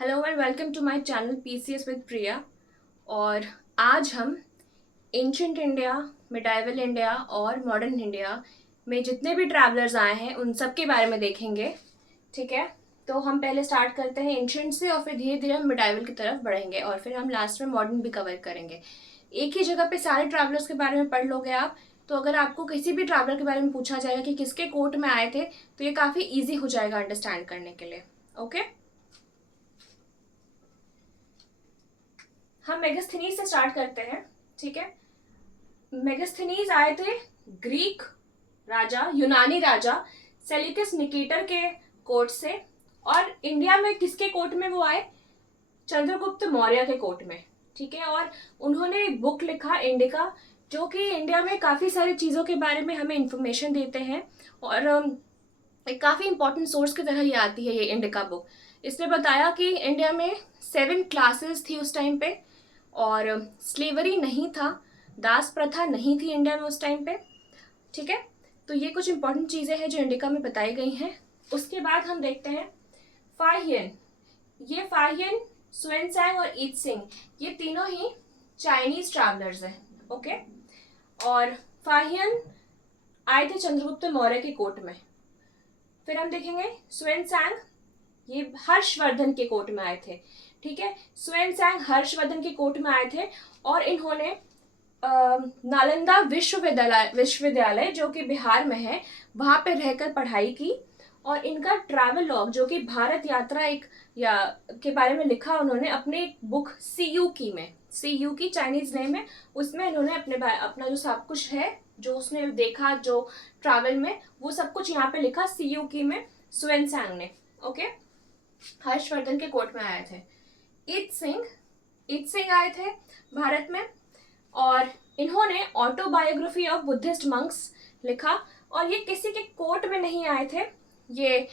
Hello and welcome to my channel PCS with Priya. और आज हम एंशंट इंडिया, मिडाइवल इंडिया और मॉडर्न इंडिया में जितने भी ट्रैवलर्स आए हैं उन सब के बारे में देखेंगे। ठीक है, तो हम पहले स्टार्ट करते हैं एंशंट से और फिर धीरे धीरे हम मिडाइवल की तरफ बढ़ेंगे और फिर हम लास्ट में मॉडर्न भी कवर करेंगे। एक ही जगह पे सारे ट्रैवलर्स के बारे में पढ़ लोगे आप, तो अगर आपको किसी भी ट्रैवलर के बारे में पूछा जाएगा कि किसके कोर्ट में आए थे तो ये काफ़ी ईजी हो जाएगा अंडरस्टैंड करने के लिए। ओके, हम मेगास्थनीज से स्टार्ट करते हैं। ठीक है, मेगास्थनीज आए थे ग्रीक राजा, यूनानी राजा सेलिकस निकेटर के कोर्ट से। और इंडिया में किसके कोर्ट में वो आए? चंद्रगुप्त मौर्य के कोर्ट में। ठीक है, और उन्होंने एक बुक लिखा इंडिका, जो कि इंडिया में काफ़ी सारी चीज़ों के बारे में हमें इंफॉर्मेशन देते हैं और एक काफ़ी इंपॉर्टेंट सोर्स की तरह ये आती है ये इंडिका बुक। इसने बताया कि इंडिया में 7 क्लासेस थी उस टाइम पे और स्लेवरी नहीं था, दास प्रथा नहीं थी इंडिया में उस टाइम पे। ठीक है, तो ये कुछ इंपॉर्टेंट चीज़ें हैं जो इंडिका में बताई गई हैं। उसके बाद हम देखते हैं फाहियन। ये फाहियन, सुएनसैंग और ईत सिंह, ये तीनों ही चाइनीज ट्रैवलर्स हैं। ओके, और फाहियन आए थे चंद्रगुप्त मौर्य के कोर्ट में। फिर हम देखेंगे सुएनसैंग, ये हर्षवर्धन के कोर्ट में आए थे। ठीक है, सुएनसैंग हर्षवर्धन के कोर्ट में आए थे और इन्होंने नालंदा विश्वविद्यालय जो कि बिहार में है वहां पे रहकर पढ़ाई की। और इनका ट्रैवल लॉग जो कि भारत यात्रा एक या के बारे में लिखा उन्होंने अपने बुक सीयू की में, सीयू की चाइनीज नेम है, उसमें इन्होंने अपना जो सब कुछ है जो उसने देखा जो ट्रैवल में, वो सब कुछ यहाँ पे लिखा सीयू की में सुएनसैंग ने। ओके, हर्षवर्धन के कोर्ट में आए थे। ईत सिंह आए थे भारत में और इन्होंने ऑटोबायोग्राफी ऑफ बुद्धिस्ट मंक्स लिखा। और ये किसी के कोर्ट में नहीं आए थे, ये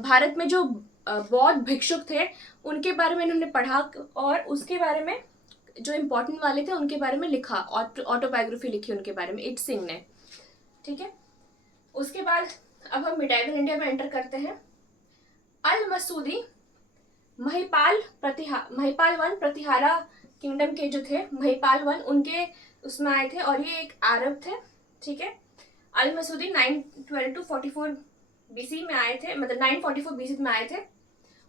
भारत में जो बौद्ध भिक्षुक थे उनके बारे में इन्होंने पढ़ा और उसके बारे में जो इम्पोर्टेंट वाले थे उनके बारे में लिखा, ऑटोबायोग्राफी लिखी उनके बारे में ईट सिंह ने। ठीक है, उसके बाद अब हम मिडाइवल इंडिया में एंटर करते हैं। अल मसूदी महिपाल वन प्रतिहारा किंगडम के जो थे महिपाल वन, उनके उसमें आए थे और ये एक अरब थे। ठीक है, अल मसूदी 912 to 44 बीसी में आए थे, मतलब 944 बीसी में आए थे।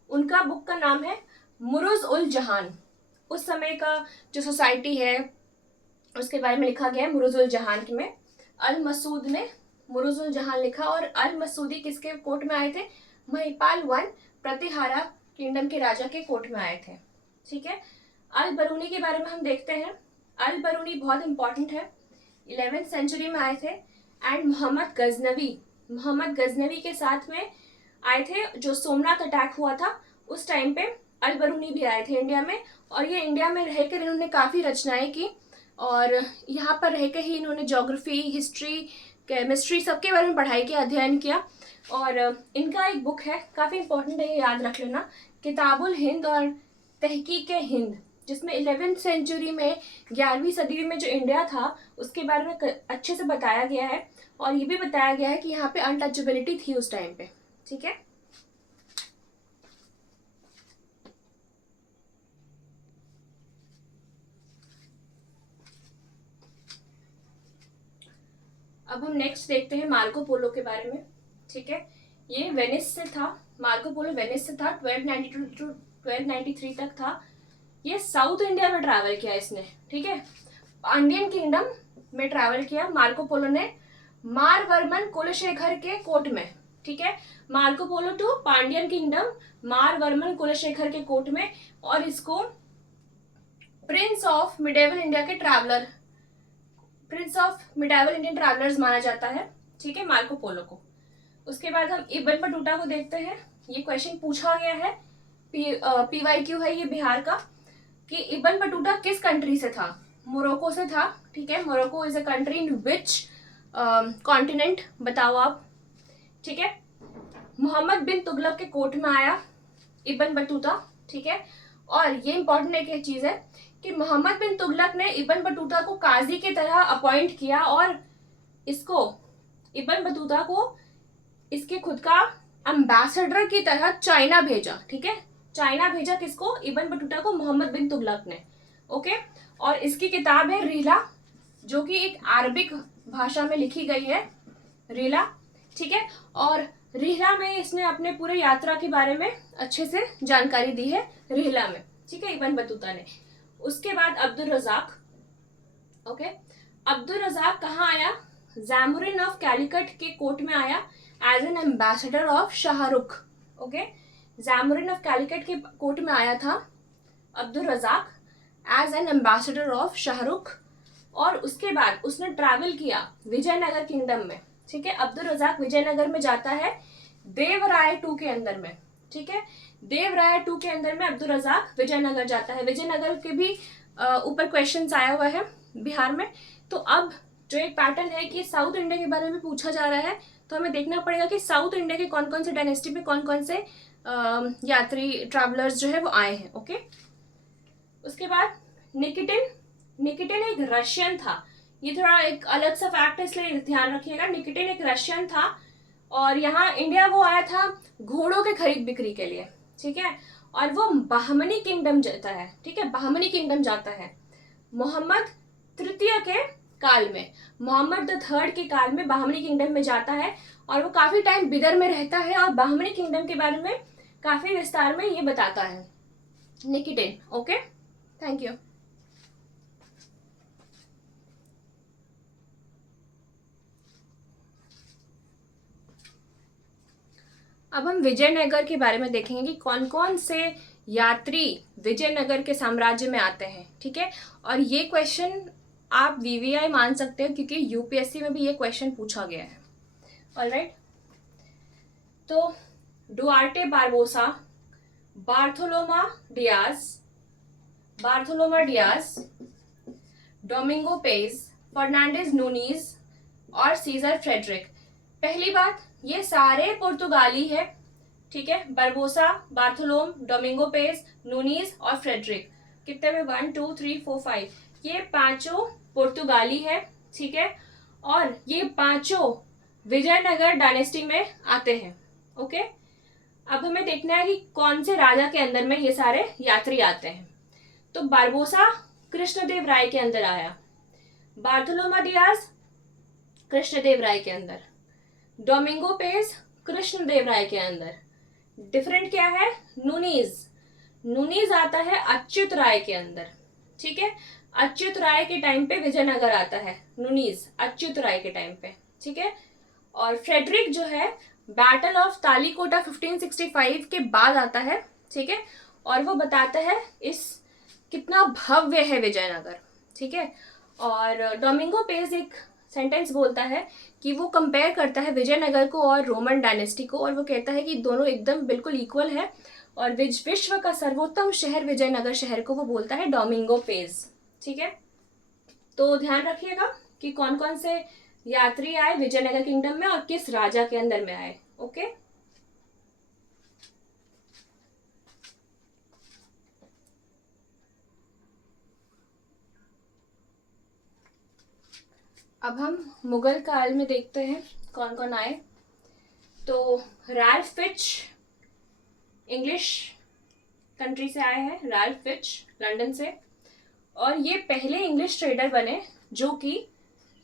उनका बुक का नाम है मुरुज उल जहान। उस समय का जो सोसाइटी है उसके बारे में लिखा गया है मुरुज उल जहान में। अल मसूद ने मुरुज उल जहान लिखा और अल मसूदी किसके कोर्ट में आए थे? महिपाल वन प्रतिहारा किंगडम के राजा के कोर्ट में आए थे। ठीक है, अल बरूनी के बारे में हम देखते हैं। अल बरूनी बहुत इंपॉर्टेंट है, 11वीं सेंचुरी में आए थे। एंड मोहम्मद गजनवी के साथ में आए थे, जो सोमनाथ अटैक हुआ था उस टाइम पे अल बरूनी भी आए थे इंडिया में। और ये इंडिया में रहकर इन्होंने काफ़ी रचनाएं की और यहाँ पर रहकर ही इन्होंने ज्योग्राफी, हिस्ट्री, केमिस्ट्री सबके बारे में पढ़ाई की, अध्ययन किया। और इनका एक बुक है, काफ़ी इंपॉर्टेंट है, ये याद रख लेना, किताबुल हिंद और तहकीक हिंद, जिसमें 11वीं सेंचुरी में 11वीं सदी में जो इंडिया था उसके बारे में अच्छे से बताया गया है। और ये भी बताया गया है कि यहाँ पे अनटचेबिलिटी थी उस टाइम पे। ठीक है, अब हम नेक्स्ट देखते हैं मार्को पोलो के बारे में। ठीक है, ये वेनिस से था, मार्को पोलो वेनिस से था, 1292 टू 1293 तक था। ये साउथ इंडिया में ट्रैवल किया इसने। ठीक है, पांडियन किंगडम में ट्रैवल किया मार्को पोलो ने, मारवर्मन कुलशेखर के कोर्ट में। ठीक है, Marco Polo to Pandian kingdom, Maravarman Kulasekhara के कोर्ट में। और इसको prince of medieval Indian travellers माना जाता है। ठीक है, मार्को पोलो को। उसके बाद हम इब्न बटूता को देखते हैं। ये क्वेश्चन पूछा गया है, PYQ है ये बिहार का, कि इब्न बटूता किस कंट्री से था? मोरक्को से था। ठीक है, Morocco is a country in which continent, बताओ आप। ठीक है, मोहम्मद बिन तुगलक के कोर्ट में आया इब्न बटूता। ठीक है, और ये इंपॉर्टेंट एक चीज है कि मोहम्मद बिन तुगलक ने इब्न बटूता को काजी की तरह अपॉइंट किया और इसको, इब्न बटूता को, इसके खुद का एम्बेसडर की तरह चाइना भेजा। ठीक है, चाइना भेजा किसको? इब्न बटूता को मोहम्मद बिन तुगलक ने। ओके, और इसकी किताब है रिहला, जो कि एक अरबिक भाषा में लिखी गई है, रिहला, ठीक है। और रिहला में इसने अपने पूरे यात्रा के बारे में अच्छे से जानकारी दी है रिहला में, ठीक है, इब्न बतूता ने। उसके बाद Abdul Razzaq. Okay, Abdul Razzaq कहाँ आया? जैमुरिन ऑफ कैलिकट के कोर्ट में आया as an ambassador of Shahrukh. Okay, Zamorin of Calicut के कोर्ट में आया था अब्दुल रजाक as an ambassador of Shahrukh. और उसके बाद उसने ट्रैवल किया विजयनगर किंगडम में, ठीक है। अब्दुल रजाक विजयनगर में जाता है देवराय 2 के अंदर में, ठीक है। देवराय 2 के अंदर में अब्दुल रजाक विजयनगर जाता है। विजयनगर के भी ऊपर क्वेश्चंस आया हुआ है बिहार में। तो अब जो एक पैटर्न है कि साउथ इंडिया के बारे में पूछा जा रहा है, तो हमें देखना पड़ेगा कि साउथ इंडिया के कौन कौन से डायनेस्टी में कौन कौन से यात्री ट्रैवलर्स जो है वो आए हैं। ओके, उसके बाद निकिटिन। निकिटिन एक रशियन था, ये थोड़ा एक अलग सा फैक्ट है इसलिए ध्यान रखिएगा। निकिटिन एक रशियन था और यहाँ इंडिया वो आया था घोड़ों के खरीद बिक्री के लिए, ठीक है। और वो बहमनी किंगडम जाता है, ठीक है, बहमनी किंगडम जाता है मोहम्मद तृतीय के काल में, मोहम्मद द थर्ड के काल में बहमनी किंगडम में जाता है। और वो काफी टाइम बिदर में रहता है और बहमनी किंगडम के बारे में काफी विस्तार में ये बताता है निकिटिन। Okay, thank you. अब हम विजयनगर के बारे में देखेंगे कि कौन कौन से यात्री विजयनगर के साम्राज्य में आते हैं, ठीक है। और ये क्वेश्चन आप वीवीआई मान सकते हो क्योंकि यूपीएससी में भी ये क्वेश्चन पूछा गया है। ऑलराइट, तो Duarte Barbosa, Bartholomew Dias, Domingo Paes, Fernandes Nunes और सीजर फ्रेडरिक। पहली बात, ये सारे पुर्तगाली है, ठीक है। Barbosa, Bartholomew, Domingo Paes, Nunes और फ्रेडरिक, कितने में 1 2 3 4 5, ये पांचों पुर्तगाली है, ठीक है। और ये पांचों विजयनगर डायनेस्टी में आते हैं। ओके, अब हमें देखना है कि कौन से राजा के अंदर में ये सारे यात्री आते हैं। तो बारबोसा कृष्णदेव राय के अंदर आया, बार्थोलोमा डियाज कृष्णदेव राय के अंदर, डोमिंगो पेज कृष्णदेव राय के अंदर। डिफरेंट क्या है? नूनीज आता है अच्युत राय के अंदर, ठीक है। अच्युत राय के टाइम पे विजयनगर आता है नूनीज, अच्युत राय के टाइम पे, ठीक है। और फ्रेडरिक जो है बैटल ऑफ तालीकोटा 1565 के बाद आता है, ठीक है। और वो बताता है इस कितना भव्य है विजयनगर, ठीक है। और डोमिंगो पेज एक सेंटेंस बोलता है कि वो कंपेयर करता है विजयनगर को और रोमन डायनेस्टी को, और वो कहता है कि दोनों एकदम बिल्कुल इक्वल है। और विश्व का सर्वोत्तम शहर विजयनगर शहर को वो बोलता है डोमिंगो पेज, ठीक है। तो ध्यान रखिएगा कि कौन कौन से यात्री आए विजयनगर किंगडम में और किस राजा के अंदर में आए। ओके, अब हम मुगल काल में देखते हैं कौन कौन आए। तो रैल्फ फिच इंग्लिश कंट्री से आए हैं, रैल्फ फिच लंदन से, और ये पहले इंग्लिश ट्रेडर बने जो कि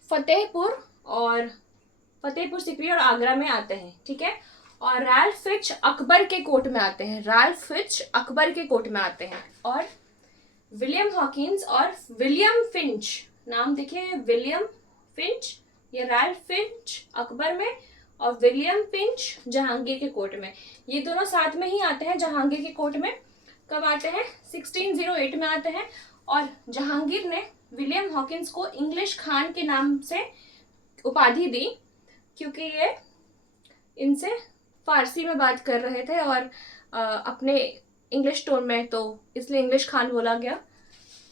फतेहपुर सिकरी और आगरा में आते हैं, ठीक है। और रैल्फ फिच अकबर के कोर्ट में आते हैं, रैल्फ फिच अकबर के कोर्ट में आते हैं। और विलियम हॉकिंस और विलियम फिंच, नाम देखिए, विलियम फिंच, ये रैल्फ फिंच अकबर में और विलियम फिंच जहांगीर के कोर्ट में, ये दोनों साथ में ही आते हैं जहांगीर के कोर्ट में। कब आते हैं? 1608 में आते हैं। और जहांगीर ने विलियम हॉकिंस को इंग्लिश खान के नाम से उपाधि दी क्योंकि ये इनसे फारसी में बात कर रहे थे और अपने इंग्लिश टोन में, तो इसलिए इंग्लिश खान बोला गया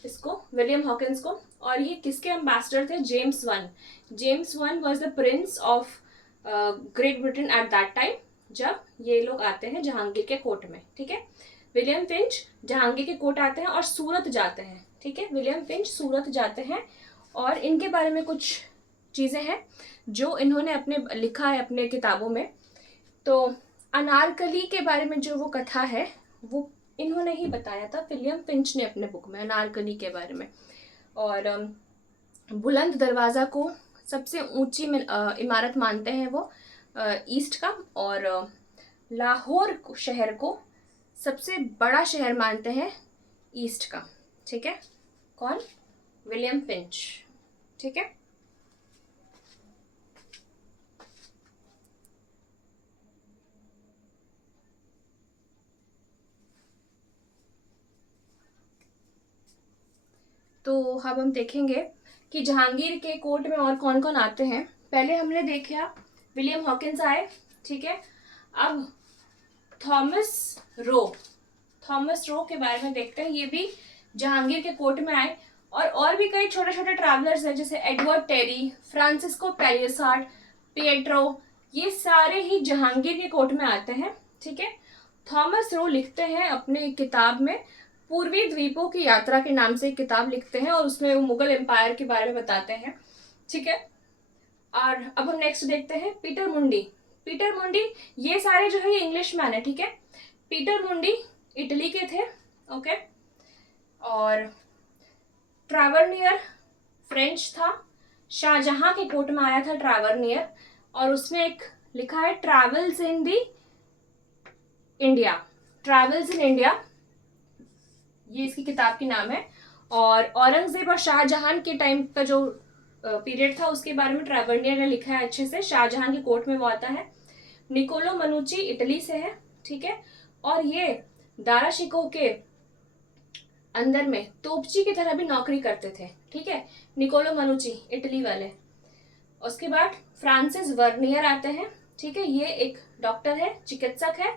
इसको, विलियम हॉकिंस को। और ये किसके एम्बेसडर थे? James one was the Prince of great Britain at that time, जब ये लोग आते हैं जहांगीर के कोर्ट में, ठीक है। विलियम फिंच जहांगीर के कोर्ट आते हैं और सूरत जाते हैं, ठीक है। विलियम फिंच सूरत जाते हैं और इनके बारे में कुछ चीज़ें हैं जो इन्होंने अपने लिखा है अपने किताबों में। तो अनारकली के बारे में जो वो कथा है वो इन्होंने ही बताया था, विलियम फिंच ने अपने बुक में अनारकली के बारे में। और बुलंद दरवाज़ा को सबसे ऊंची इमारत मानते हैं वो ईस्ट का, और लाहौर शहर को सबसे बड़ा शहर मानते हैं ईस्ट का। ठीक है, कौन? William Finch. ठीक है, तो अब हम देखेंगे कि जहांगीर के कोर्ट में और कौन कौन आते हैं। पहले हमने देखा विलियम हॉकिंस आए। ठीक है, अब थॉमस रो के बारे में देखते हैं। ये भी जहांगीर के कोर्ट में आए। और भी कई छोटे छोटे ट्रैवलर्स हैं, जैसे एडवर्ड टेरी, फ्रांसिस्को पेलिसार्ड, पिएट्रो, ये सारे ही जहांगीर के कोर्ट में आते हैं। ठीक है, थॉमस रो लिखते हैं अपने किताब में, पूर्वी द्वीपों की यात्रा के नाम से एक किताब लिखते हैं, और उसमें वो मुगल एम्पायर के बारे में बताते हैं। ठीक है, और अब हम नेक्स्ट देखते हैं पीटर मुंडी। ये सारे जो है ये इंग्लिश मैन है। ठीक है, पीटर मुंडी इटली के थे। ओके, और ट्रैवरनियर फ्रेंच था। शाहजहां के कोर्ट में आया था ट्रैवरनियर, और उसने एक लिखा है ट्रैवल्स इन इंडिया, ये इसकी किताब की नाम है। और औरंगजेब और शाहजहां के टाइम का जो पीरियड था उसके बारे में ट्रैवरनियर ने लिखा है अच्छे से। शाहजहां के कोर्ट में वो आता है। निकोलो मनुची इटली से है। ठीक है, और ये दाराशिको के अंदर में तोपची की तरह भी नौकरी करते थे। ठीक है, निकोलो मनुची इटली वाले। उसके बाद फ्रांसिस वर्नियर आते हैं। ठीक है, ये एक डॉक्टर है, चिकित्सक है,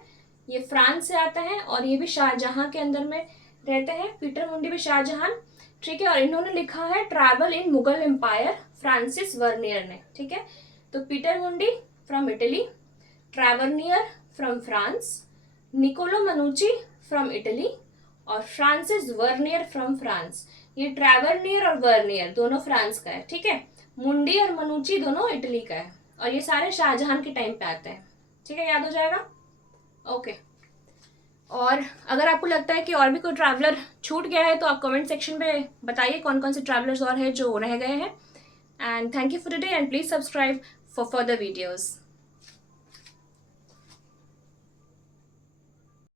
ये फ्रांस से आता है, और ये भी शाहजहां के अंदर में रहते हैं। पीटर मुंडी भी शाहजहां। ठीक है, और इन्होंने लिखा है travel in Mughal empire, Francis Bernier ने। ठीक है, तो Peter Mundy from Italy, Tavernier from France, Niccolao Manucci from Italy, और फ्रांसिस वर्नियर फ्रॉम फ्रांस। ये ट्रैवरनियर और वर्नियर दोनों फ्रांस का है। ठीक है, मुंडी और मनुची दोनों इटली का है, और ये सारे शाहजहां के टाइम पे आते हैं। ठीक है, याद हो जाएगा। ओके, और अगर आपको लगता है कि और भी कोई ट्रैवलर छूट गया है तो आप कमेंट सेक्शन में बताइए कौन कौन से ट्रैवलर्स और हैं जो रह गए हैं। And thank you for today, and please subscribe for further videos.